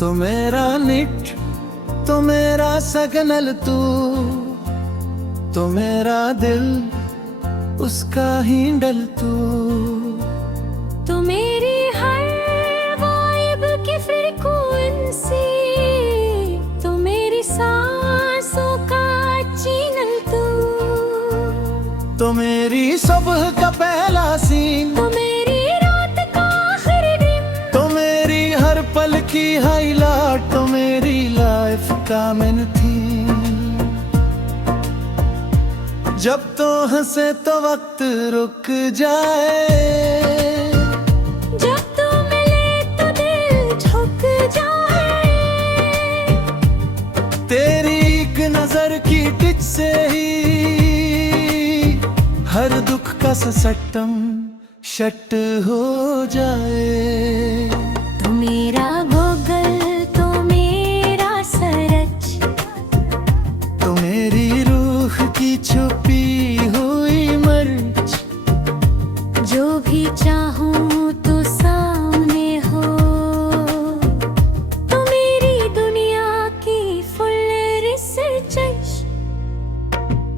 तो मेरा निठ तो मेरा सगनल तू, तो मेरा दिल उसका हिंडल तू। तो मेरी हर वाइब की फ्रीक्वेंसी, तो मेरी सांसों का चैनल तू। तो मेरी सुबह का पहला सीन, तो मेरी रात का आखिरी दिन, तो मेरी हर पल की हाईलाइट, तो मेरी लाइफ का मेन थीम। जब तो हंसे तो वक्त रुक जाए, जब तू मिले तो दिल झुक जाए। तेरी एक नजर की टिच से ही हर दुख का सट्टम शट हो जाए। तो मेरा गूगल, तो मेरा सरच, तो मेरी रूह की छुपी हुई मर्ज। जो भी चाहूं तो सामने हो। तो मेरी दुनिया की फुल रिसर्च,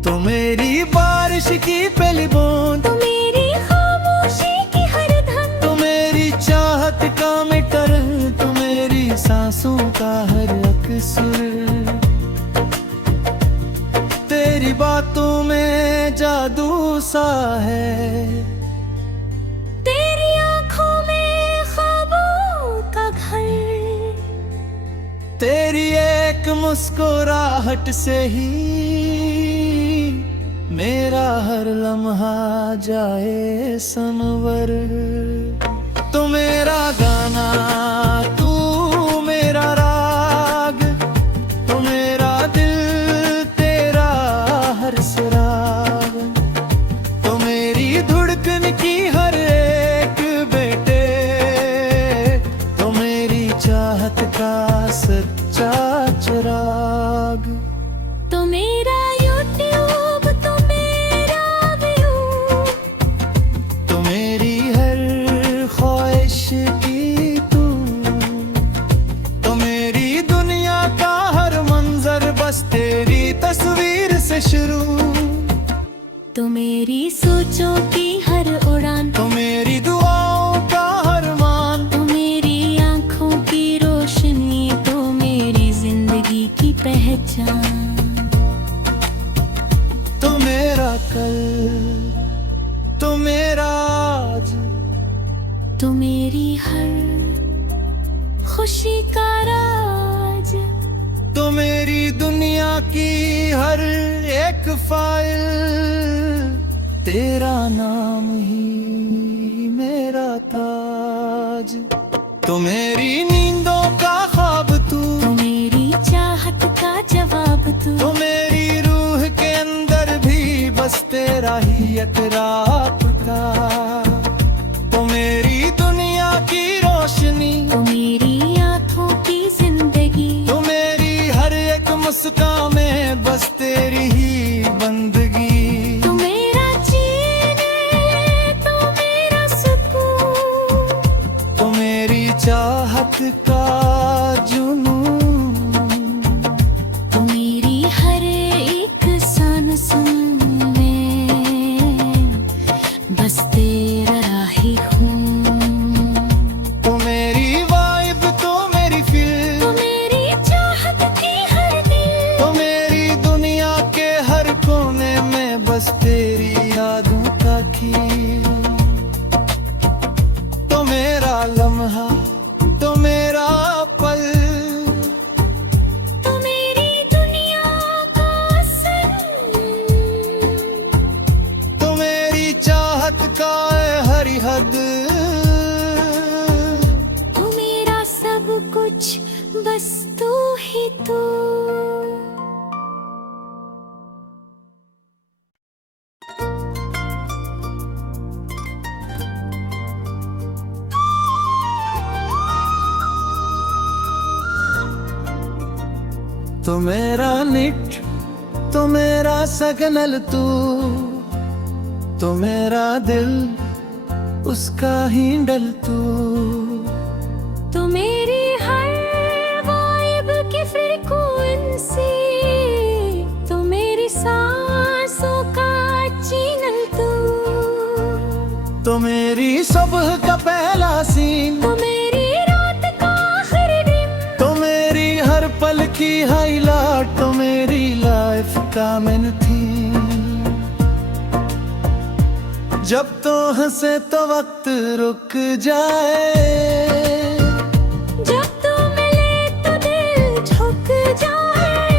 तो मेरी बारिश की पहली बूंद, तो मेरी खामोशी की हर धन, तो मेरी चाहत का मीटर, तो मेरी सांसों का हर अक्सर। तेरी बातों में जादू सा है, तेरी आंखों में ख्वाबों का घर। तेरी एक मुस्कुराहट से ही मेरा हर लम्हा जाए संवर। तू मेरा गाना, तू मेरा राग, तू मेरा दिल तेरा हर सुराग। तो मेरी धड़कन की हर एक बेटे, तो मेरी चाहत का सच्चा चिराग। तो मेरा यूट्यूब, तो मेरा व्यू, तो मेरी हर ख्वाहिश की तू, तो मेरी दुनिया का हर मंजर बस तेरी तस्वीर से शुरू। तो मेरी सोचों की हर उड़ान, तो मेरी दुआओं का हर मान, तो मेरी आंखों की रोशनी, तो मेरी जिंदगी की पहचान। तो मेरा कल, तो मेरा आज, तो मेरी हर खुशी का राज। तो मेरी दुनिया की हर एक फाइल, तेरा नाम ही मेरा ताज। तो मेरी नींदों का ख्वाब तू, तो मेरी चाहत का जवाब तू। तो मेरी रूह के अंदर भी बस तेरा ही एतराफ का। तो मेरी दुनिया की रोशनी, तो मेरी आंखों की जिंदगी, तो मेरी हर एक मुस्कान में बस तेरी ही बंदगी। तो मेरा जीने, तो मेरा सुकून, तो मेरी चाहत का जुनून। तो मेरी हर एक सांस में बस तेरा ही हूँ। तो मेरी वाइब, तो मेरी फील, तो मेरी चाहत की हर दिल, तो मेरी दुनिया के हर कोने में बस तेरी यादों का खील। तो मेरा लम्हा, तो मेरा पल, तो मेरी दुनिया का असल। तो मेरी चाहत का हरी हद। तू मेरा सब कुछ, बस तू ही तू। तो मेरा निठ तो मेरा सगनल तू, तो मेरा दिल उसका हिंडल तू। तो मेरी हर तो मेरी सुबह का पहला सीन, तो मेरी रात का आखिरी दिन, तो मेरी हर पल की हाईलाइट, तो मेरी लाइफ का मेन थीम। जब तो हंसे तो वक्त रुक जाए, जब तू मिले तो दिल झुक जाए।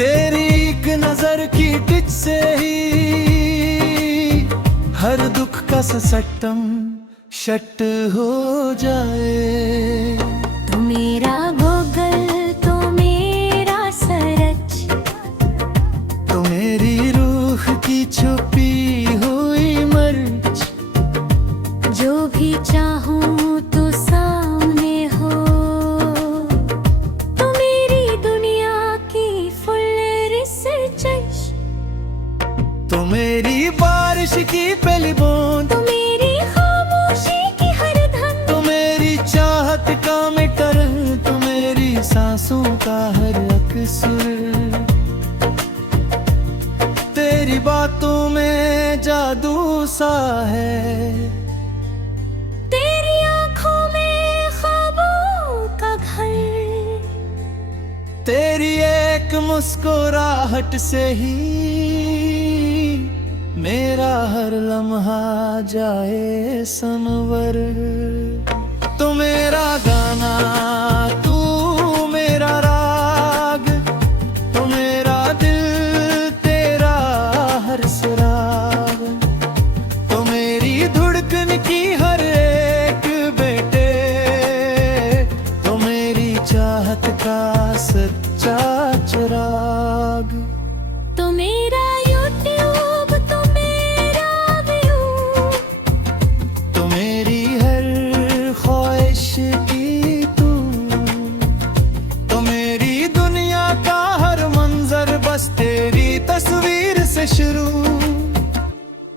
तेरी एक नजर की टिच से ही हर दुख का सट्टम शट हो जाए। तो मेरा गूगल, तो मेरा सरच, तो मेरी रूह की छुपी हुई मर्ज, जो भी चाहूं तो सामने हो। तो मेरी दुनिया की फुल रिसर्च, तो मेरी बारिश की पहली बूंद, तो मेरी खामोशी की हर धन, तो मेरी चाहत का मीटर, तो मेरी सांसों का हर अक्सर। तेरी बातों में जादू सा है, तेरी आंखों में ख्वाबों का घर। तेरी एक मुस्कुराहट से ही मेरा हर लम्हा जाए सनवर। तू मेरा गाना, तू मेरा राग, तू मेरा दिल, तेरा हर सुराग, तो मेरी धड़कन की हर एक बेटे, तो मेरी चाहत का सच्चा चिराग। तो मेरा यूट्यूब, तो मेरा व्यू, तो मेरी हर ख्वाहिश की तू, तो मेरी दुनिया का हर मंजर बस तेरी तस्वीर से शुरू।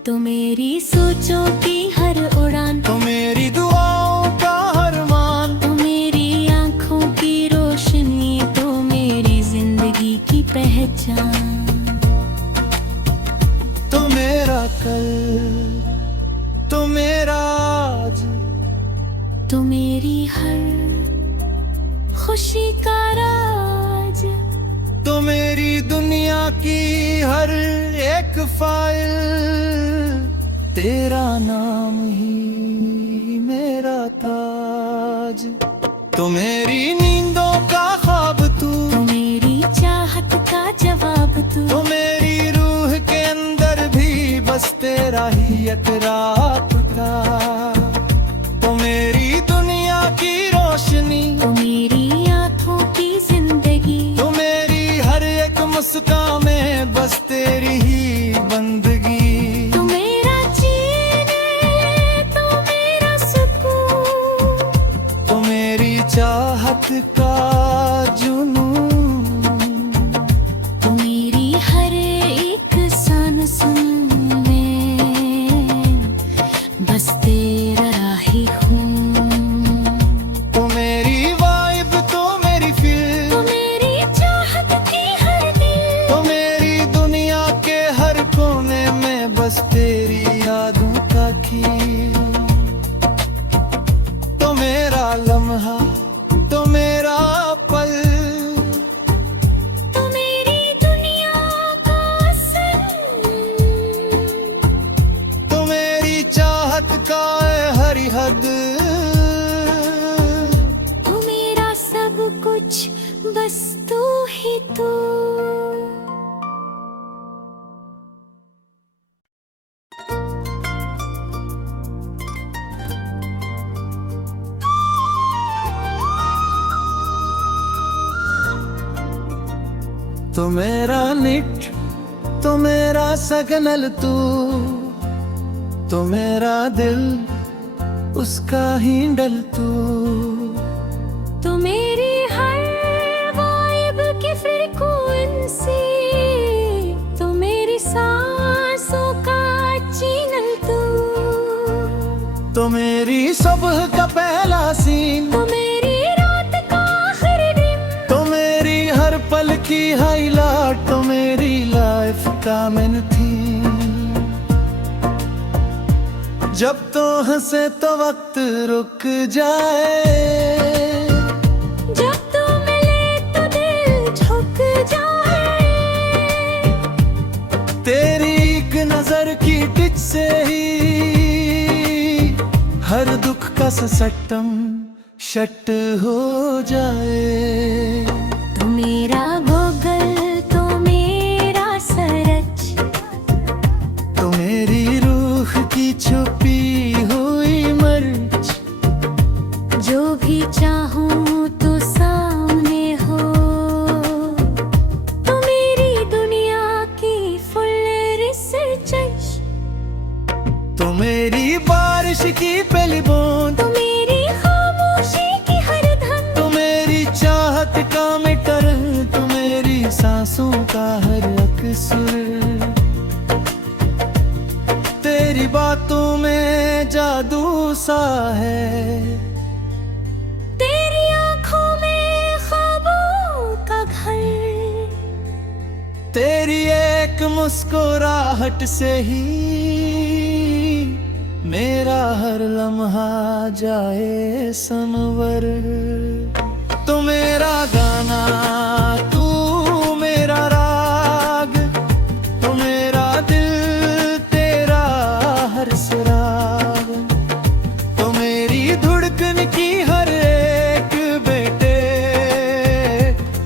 तो मेरी सोचों की हर उड़ान, तो मेरी दुआओं का हर मान, तो मेरी आंखों की रोशनी, तो मेरी जिंदगी की पहचान। तो मेरा कल, तो मेरा आज, तो मेरी हर खुशी का राज। तो मेरी दुनिया की हर एक फाइल, तेरा नाम ही मेरा ताज। तो मेरी नींदों का ख्वाब तू, तो मेरी चाहत का जवाब तू, तो मेरी रूह के अंदर भी बस तेरा ही एतराफ था। तो मेरी दुनिया की रोशनी, तो मेरी आंखों की जिंदगी, तो मेरी हर एक मुस्कान में बस तेरी ही बंदगी। तो मेरा जीने, तो मेरा सुकून, तो मेरी चाहत का जुनून, तो मेरी हर एक सांस में बस तेरा ही हूँ। तो मेरी वाइब, तो मेरी फील, तो मेरी चाहत की हर दिल, तो मेरी दुनिया के हर कोने में बस तेरी यादों का खील। तो मेरा लम्हा, तो मेरा पल, तो मेरी दुनिया का असल, तो मेरी चाहत का हर हद, तो मेरा सब कुछ बस तू ही तू। तो मेरा निट, तो मेरा सगनल तू, तो मेरा दिल उसका ही डल तू। तो मेरी हर वाइब की फ्रीक्वेंसी, तो मेरी सांसों का चैनल तू। तो मेरी सुबह का पहला सीन, तो मेरी रात का आखिरी दिन, तो मेरी हर पल की हाईलाइट, तो मेरी लाइफ का मेन थीम। जब तो हंसे तो वक्त रुक जाए, जब तू मिले तो दिल झुक जाए। तेरी एक नजर की टिच से ही हर दुख का सट्टम शट हो जाए। तू मेरा गूगल, तो मेरा सरच, तो मेरी रूह की छुपी हुई मर्ज। जो भी चाहूं तो सामने हो। तो मेरी दुनिया की फुल रिसर्च, तो मेरी बारिश की पहली बूंद, तो मेरी खामोशी की हर धन, तो मेरी चाहत का मीटर, तो मेरी सांसों का हर अक्सर। तेरी बातों में जादू सा है, तेरी आंखों में ख्वाबों का घर। तेरी एक मुस्कुराहट से ही मेरा हर लम्हा जाए संवर। तू मेरा गाना, तू मेरा राग, तू मेरा दिल, तेरा हर सुराग। तो मेरी धड़कन की हर एक बेटे,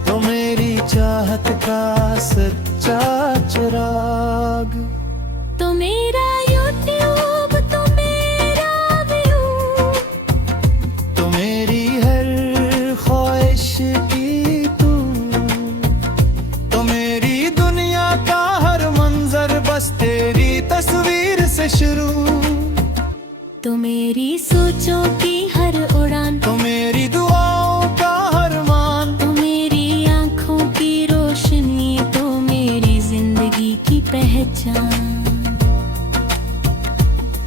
तो मेरी चाहत का सच्चा चिराग। तो मेरा यूट्यूब, तो मेरा व्यू, तो मेरी हर ख्वाहिश की तू, तो मेरी दुनिया का हर मंजर बस तेरी तस्वीर से शुरू। तो मेरी सोचों की हर उड़ान, तो मेरी दुआओं का हर मान। तो मेरी आंखों की रोशनी, तो मेरी जिंदगी की पहचान।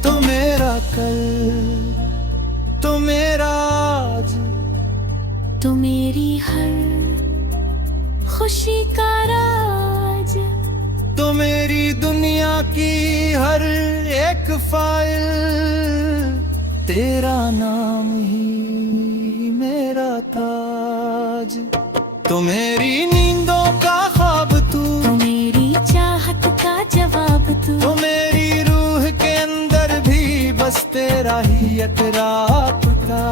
तो मेरा कल, तो मेरा आज, तो मेरी हर खुशी का राज। तो मेरी दुनिया की हर एक फाइल, तेरा नाम ही मेरा ताज। तो मेरी नींदों का ख्वाब तू, तो मेरी चाहत का जवाब तू। तो मेरी रूह के अंदर भी बस तेरा ही इकरार था।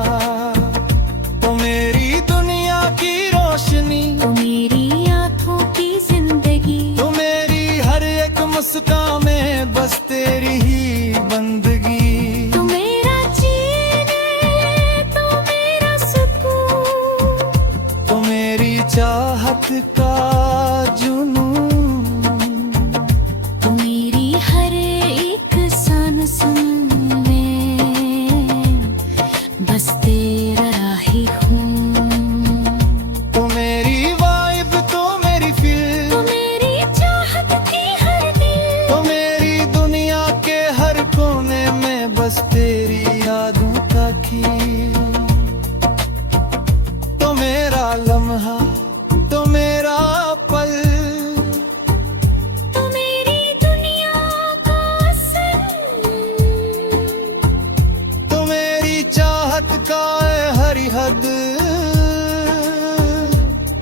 तो मेरी दुनिया की रोशनी, तो मेरी आंखों की जिंदगी। तो मेरी हर एक मुस्कान में बस तेरी ही बंदगी। तो मेरा जीने, तो मेरा सुकून। तो मेरी चाहत का जुनून। तो मेरी हर एक सान में बस तेरा ही हूँ। तो मेरी वाइब, तो मेरी फील, तो मेरी चाहत की हर दिल। तो मेरी दुनिया के हर कोने में बस तेरी यादों का खील। तो मेरा लम्हा, तो मेरा पल, तो मेरी दुनिया का असल। तो मेरी चाहत का हरी हद।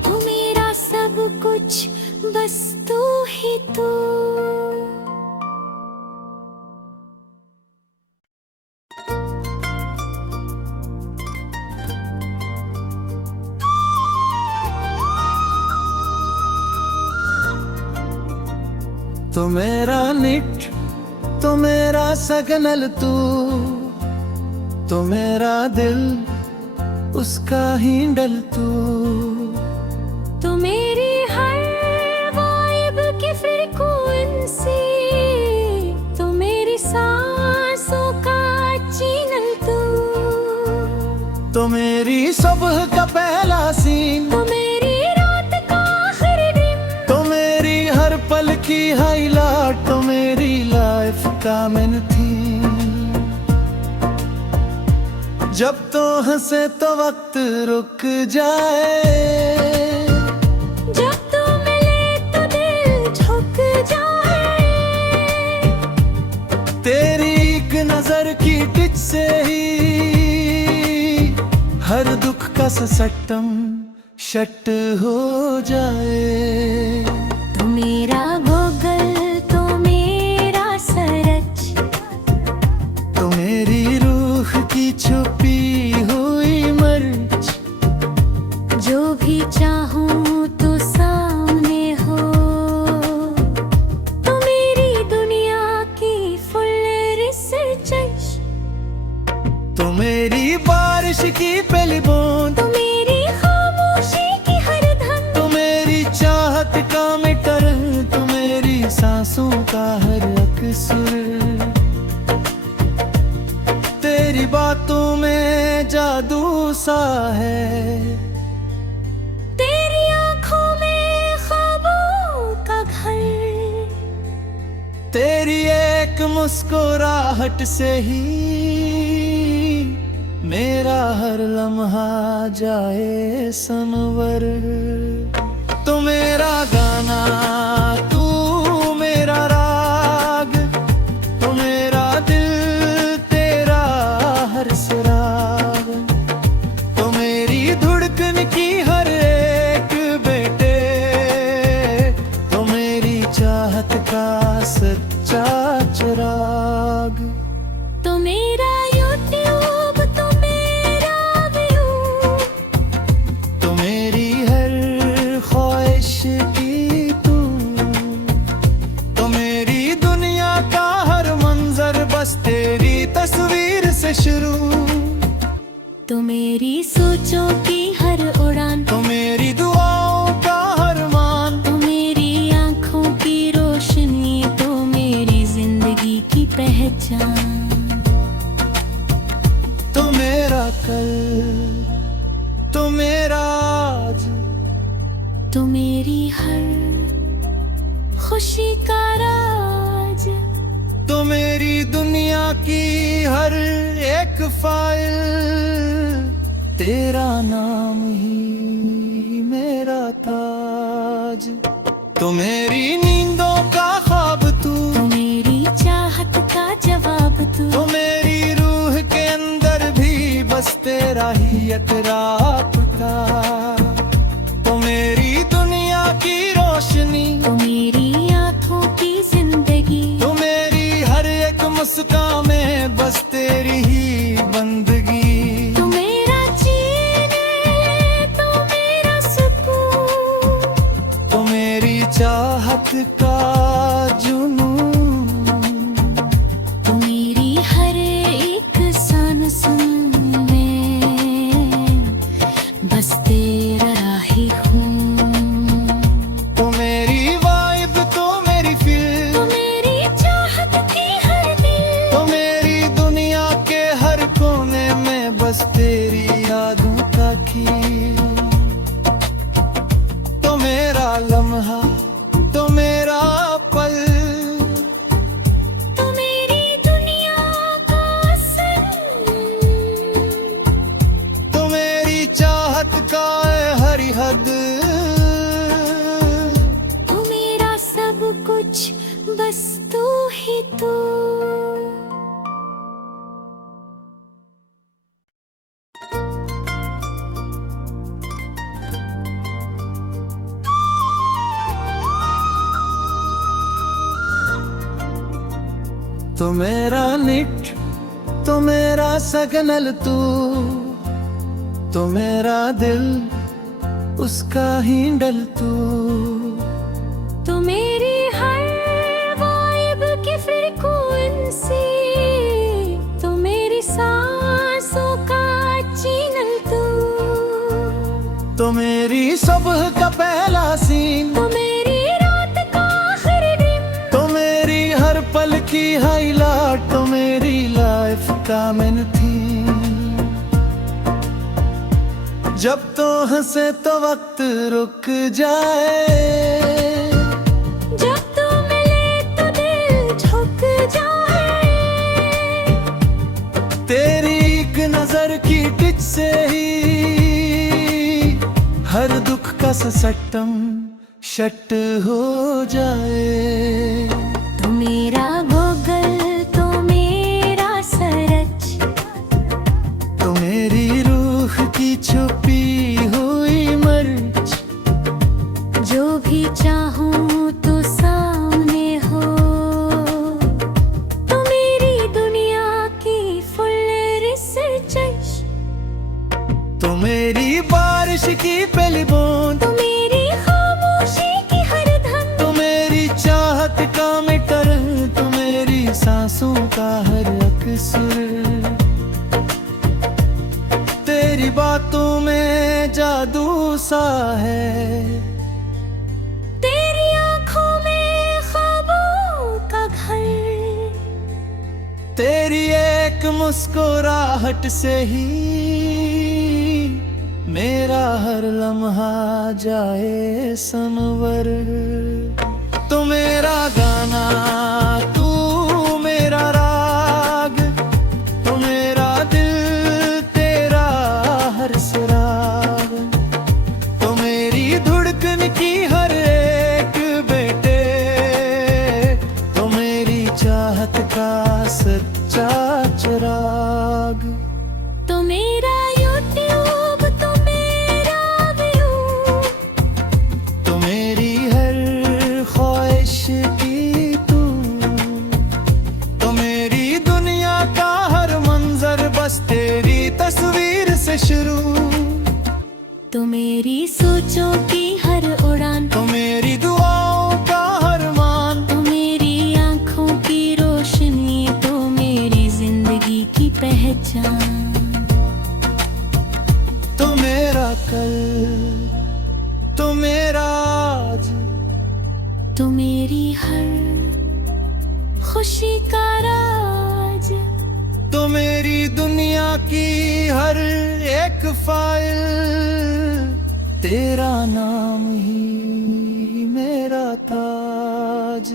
तू मेरा सब कुछ, बस तू ही तू। तो मेरा निट, तो मेरा सगनल तू, तो मेरा दिल उसका हिंडल तू। तो मेरी हर वाइब की फ्रीक्वेंसी, तो मेरी सांसों का चैनल तू। तो मेरी सुबह का पहला सीन, तो मेरी रात का आखिरी दिन। तो मेरी हर पल की हाईलाइट, तो मेरी लाइफ का मेन थीम। जब तो हंसे तो वक्त रुक जाए, जब तू मिले तो दिल झुक जाए। तेरी एक नजर की का सट्टम शट हो जाए। तो मेरा गूगल तो मेरा सरच, तो मेरी रूह की छुपी हुई मर्ज, जो भी चाहूं तो सामने हो। तो मेरी दुनिया की फुल रिसर्च, तो मेरी बारिश की पहली बूंद, तो मेरी खामोशी की हर धन, तो मेरी चाहत का मीटर, तो मेरी सांसों का हर अक्सर। तेरी बातों में जादू सा है, तेरी आंखों में ख्वाबों का घर। तेरी एक मुस्कुराहट से ही मेरा हर लम्हा जाए संवर। तू मेरा गाना, तू मेरा राग, तू मेरा दिल, तेरा हर सुराग, तो मेरी धड़कन की हर एक बेटे, तो मेरी चाहत का सच्चा चिराग। तो मेरा यूट्यूब, तो मेरा व्यू, तो मेरी हर ख्वाहिश की तू, तो मेरी दुनिया का हर मंजर बस तेरी तस्वीर से शुरू। तो मेरी सोचों की हर उड़ान, तो मेरी दुआओं का हर मान, तो मेरी आंखों की रोशनी, तो मेरी जिंदगी की पहचान। तो मेरा कल, तो मेरा आज, तो मेरी हर खुशी का राज। तो मेरी दुनिया की हर एक फाइल, तेरा नाम ही मेरा ताज। तो मेरी नींदों का ख्वाब तू, तो मेरी चाहत का जवाब तू। तो मेरी रूह के अंदर भी बस तेरा ही एतराफ था। तो मेरी दुनिया की रोशनी, तो मेरी आंखों की जिंदगी, तो मेरी हर एक मुस्कान में बस तेरी ही बंदगी। तो मेरा जीने, तो मेरा सुकून, तो मेरी चाहत का जुनून, तो मेरी हर एक सान में बस तेरा राही हूँ। तो मेरी वाइब, तो मेरी फील, तो मेरी चाहत की हर दिल, तो मेरी दुनिया के हर कोने में बस तेरी यादों का खील। तो मेरा लम्हा, तो मेरा पल, तो मेरी दुनिया का असल। तो मेरी चाहत का हर हद, तू मेरा सब कुछ बस तू ही तू। तो मेरा निठ, तो मेरा सगनल तू, तो मेरा दिल उसका हिंडल तू। तो मेरी हर वाइब की फ्रीक्वेंसी, तो मेरी सांसों का चैनल तू। तो मेरी सुबह का पहला सीन, तो मेरी रात का आखिरी ड्रीम, तो मेरी हर पल की हाईलाइट, तो मेरी लाइफ का मेन थीम। जब तो हंसे तो वक्त रुक जाए, जब तू मिले तो दिल झुक जाए। तेरी एक नजर की टिच से ही हर दुख का सट्टम शट हो जाए। तो मेरा गूगल, तो मेरा सरच, तो मेरी रूह की छुपी चाहूं तो सामने हो। तो मेरी दुनिया की फुल रिसर्च, तो मेरी बारिश की पहली बूंद, तो मेरी खामोशी की हर धन, तो मेरी चाहत का मीटर, तो मेरी सांसों का हर अक्सर। तेरी बातों में जादू सा है, तेरी आंखों में ख्वाबों का घर। तेरी एक मुस्कुराहट से ही मेरा हर लम्हा जाए संवर। तू मेरा गाना, तू मेरा राग, तू मेरा दिल, तेरा हर सुराग, तो मेरी धड़कन की हर एक बेटे, तो मेरी चाहत का सच्चा चिराग। तो मेरा यूट्यूब, तो मेरा व्यू, तो मेरी हर ख्वाहिश की तू, तो मेरी दुनिया का हर मंजर बस तेरी तस्वीर से शुरू। तो मेरी सोचों की हर उड़ान, तो मेरी दुआओं का हर मान, तो मेरी आंखों की रोशनी, तो मेरी जिंदगी की पहचान। तो मेरा कल, तो मेरा आज, तो मेरी हर खुशी का राज। तो मेरी दुनिया की हर एक फाइल, तेरा नाम ही मेरा ताज।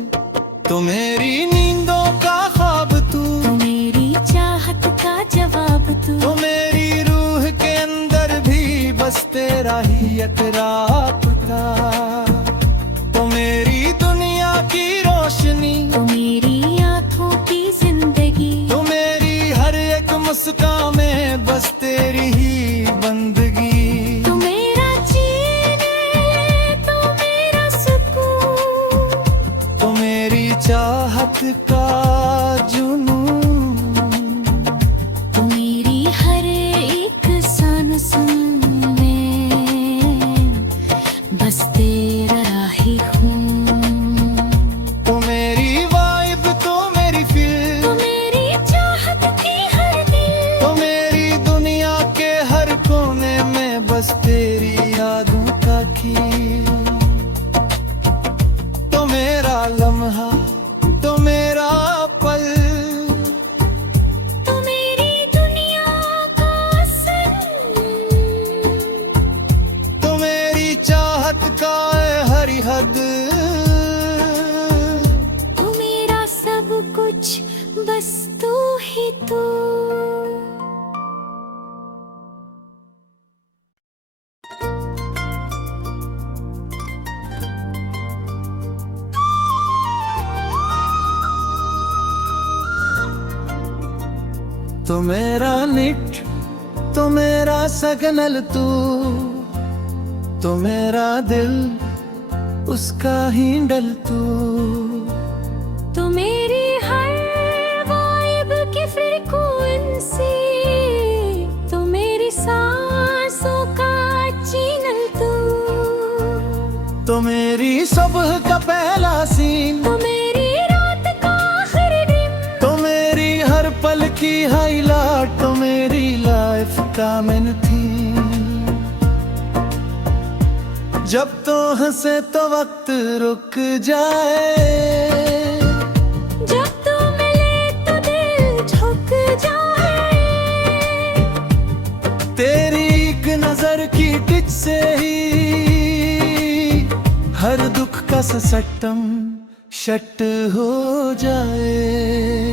तो मेरी नींदों का ख्वाब तू, तो मेरी चाहत का जवाब तू। तो मेरी रूह के अंदर भी बस तेरा ही इकरार था। तो मेरी दुनिया की रोशनी, तो मेरी आंखों की जिंदगी, तो मेरी हर एक मुस्कान में बस तेरी ही बंदगी। तो मेरा जीने, तो मेरा सुकून, तो मेरी चाहत का जुनून, तो मेरी हर एक सांस में बस तेरा राही हूँ। तो मेरी वाइब, तो मेरी फील, तो मेरी चाहत की हर दिल, तो मेरी दुनिया के हर कोने में बस तेरी यादों का खील। तो मेरा लम्हा, तो मेरा पल, तो मेरी दुनिया का सन, तो मेरी चाहत का हरी हद। तो मेरा सब कुछ बस तू ही तू। तो मेरा निठ, तो मेरा सगनल तू, तो मेरा दिल उसका हिंडल तू। तो मेरी हर वाइब की फ्रीक्वेंसी, तो मेरी सांसों का चैनल तू। तो मेरी सुबह का पहला सीन, तो मेरी रात का आखिरी दिन, तो मेरी हर पल की हाईलाइट, तो मेरी लाइफ का मेन थीम। जब तो हंसे तो वक्त रुक जाए, जब तू मिले तो दिल झुक जाए। तेरी एक नजर की टिच से ही हर दुख का सट्टम शट हो जाए।